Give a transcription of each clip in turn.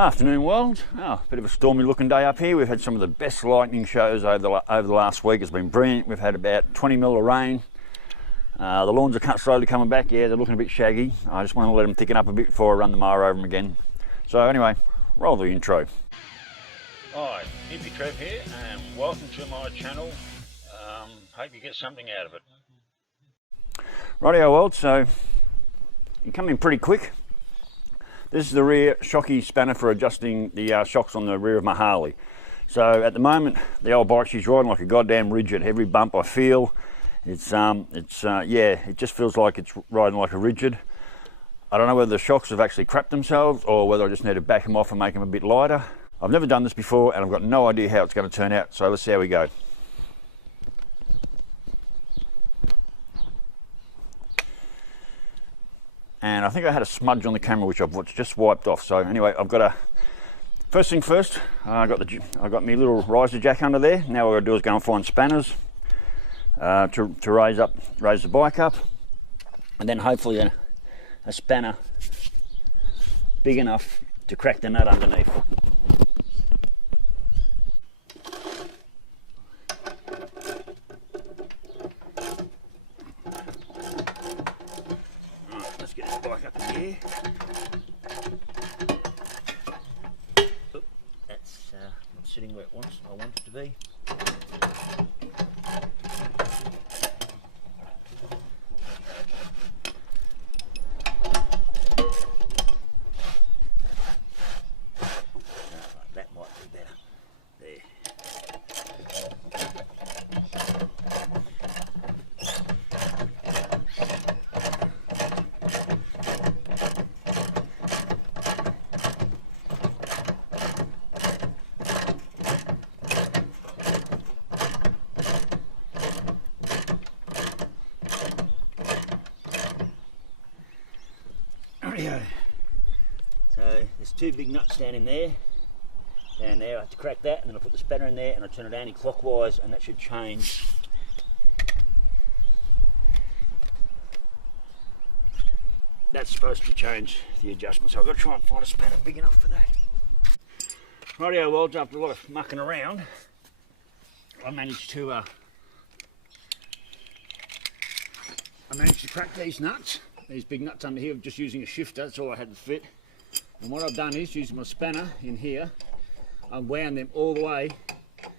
Afternoon world. Oh, bit of a stormy looking day up here. We've had some of the best lightning shows over the last week. It's been brilliant. We've had about 20 mil of rain. The lawns are slowly coming back. Yeah, they're looking a bit shaggy. I just want to let them thicken up a bit before I run the mower over them again. So anyway, roll the intro. Hi, Hippy Trev here and welcome to my channel. Hope you get something out of it. Rightio world, so you come in pretty quick. This is the rear Shockie spanner for adjusting the shocks on the rear of my Harley. So at the moment, the old bike, she's riding like a goddamn rigid. Every bump I feel, it just feels like it's riding like a rigid. I don't know whether the shocks have actually crapped themselves or whether I just need to back them off and make them a bit lighter. I've never done this before and I've got no idea how it's going to turn out, so let's see how we go. And I think I had a smudge on the camera which I've just wiped off. So anyway, I've got first thing first, I got my little riser jack under there. Now what I've got to do is go and find spanners to raise the bike up, and then hopefully a spanner big enough to crack the nut underneath. Let's get this bike up in here. Oop, that's not sitting where I want it to be. That might be better. There. So there's two big nuts down there. I have to crack that, and then I put the spanner in there and I turn it anti-clockwise, and that should change. That's supposed to change the adjustment, so I've got to try and find a spanner big enough for that. Rightio, well, after a lot of mucking around, I managed to crack these nuts. These big nuts under here, just using a shifter, that's all I had to fit. And what I've done is, using my spanner in here, I've wound them all the way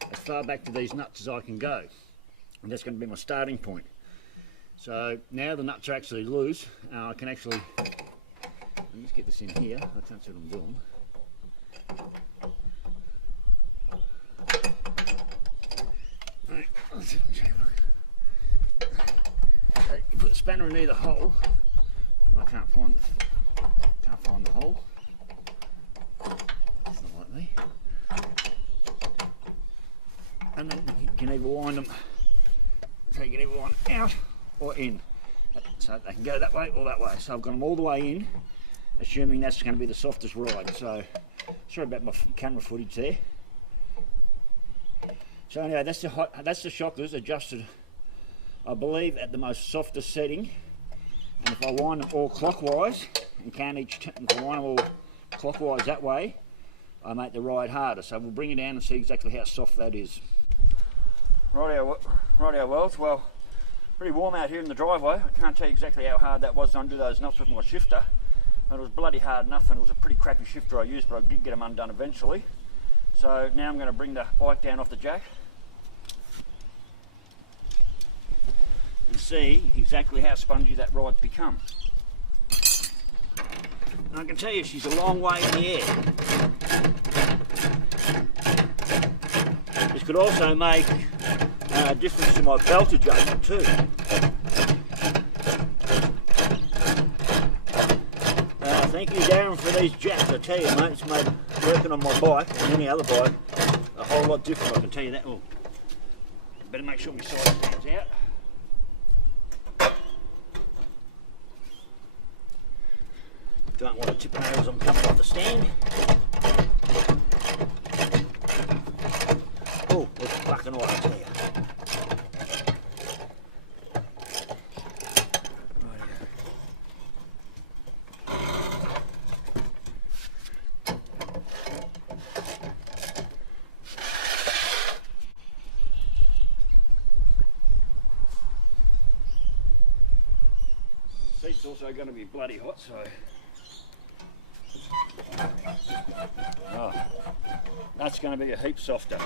as far back to these nuts as I can go. And that's going to be my starting point. So now the nuts are actually loose, I can actually, let me just get this in here, I can't see what I'm doing. Right, let's see if I can show you. So you put the spanner in either hole. I can't find the hole. It's not like me. And then you can either wind them, so you can either wind out or in. So they can go that way or that way. So I've got them all the way in, assuming that's going to be the softest ride. So sorry about my camera footage there. So anyway, that's the shockers adjusted, I believe, at the most softest setting. And if I wind them all clockwise, and if I wind them all clockwise that way, I make the ride harder. So we'll bring it down and see exactly how soft that is. Rightio world, well, pretty warm out here in the driveway. I can't tell you exactly how hard that was to undo those nuts with my shifter, but it was bloody hard enough, and it was a pretty crappy shifter I used, but I did get them undone eventually. So now I'm going to bring the bike down off the jack and see exactly how spongy that ride's become. And I can tell you she's a long way in the air. This could also make a difference to my belt adjustment too. Thank you, Darren, for these jacks. I tell you, mate, it's made working on my bike and any other bike a whole lot different, I can tell you that. Oh, better make sure my side stands out. Don't want to tip my nails on coming off the stand. Oh, it's fucking all right, I tell you. also going to be bloody hot, so. Oh, that's going to be a heap softer.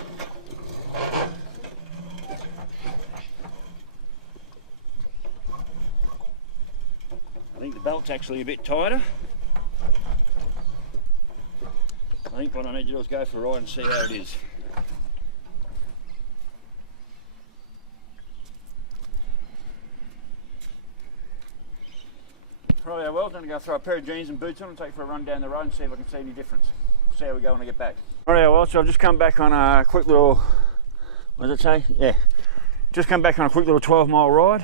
I think the belt's actually a bit tighter. I think what I need to do is go for a ride and see how it is. Right, well, I'm going to go throw a pair of jeans and boots on and take for a run down the road and see if I can see any difference. We'll see how we go when I get back. Right, well, so I've just come back on a quick little, what does it say? Yeah, just come back on a quick little 12-mile ride.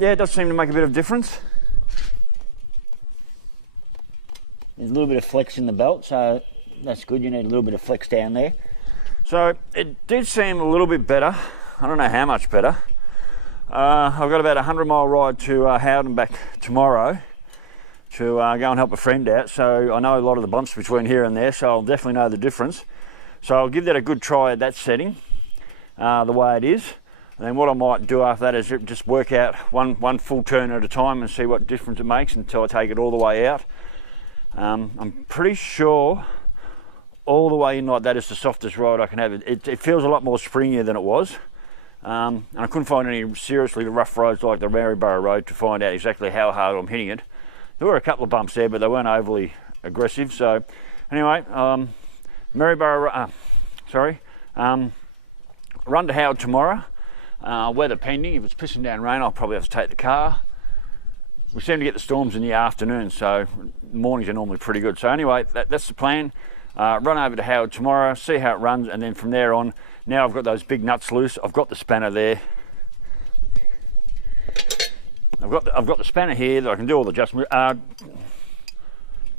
Yeah, it does seem to make a bit of difference. There's a little bit of flex in the belt, so that's good. You need a little bit of flex down there. So it did seem a little bit better. I don't know how much better. I've got about a 100-mile ride to Howden back tomorrow to go and help a friend out. So I know a lot of the bumps between here and there, so I'll definitely know the difference. So I'll give that a good try at that setting, the way it is. And then what I might do after that is just work out one full turn at a time and see what difference it makes until I take it all the way out. I'm pretty sure all the way in like that is the softest ride I can have. It feels a lot more springier than it was. And I couldn't find any seriously rough roads like the Maryborough Road to find out exactly how hard I'm hitting it. There were a couple of bumps there, but they weren't overly aggressive. So anyway, Maryborough, run to Howard tomorrow, weather pending. If it's pissing down rain, I'll probably have to take the car. We seem to get the storms in the afternoon, so mornings are normally pretty good. So anyway, that's the plan. Run over to Howard tomorrow, see how it runs, and then from there on, now I've got those big nuts loose. I've got the spanner there. I've got the spanner here that I can do all the adjustments.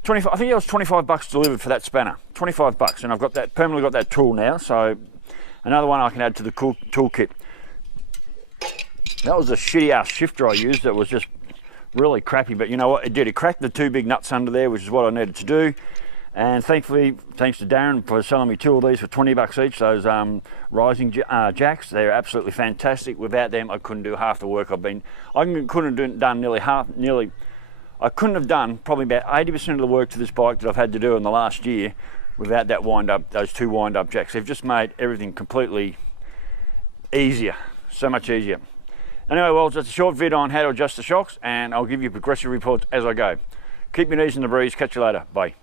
25. I think it was $25 delivered for that spanner. $25, and I've got that permanently got that tool now. So another one I can add to the cool toolkit. That was a shitty ass shifter I used. That was just really crappy, but you know what? It did. It cracked the two big nuts under there, which is what I needed to do. And thankfully, thanks to Darren for selling me two of these for $20 each, those rising jacks, they're absolutely fantastic. Without them, I couldn't do half the work I've been. I couldn't have done I couldn't have done probably about 80% of the work to this bike that I've had to do in the last year without that those two wind-up jacks. They've just made everything completely easier, so much easier. Anyway, well, it's a short vid on how to adjust the shocks, and I'll give you progressive reports as I go. Keep your knees in the breeze. Catch you later. Bye.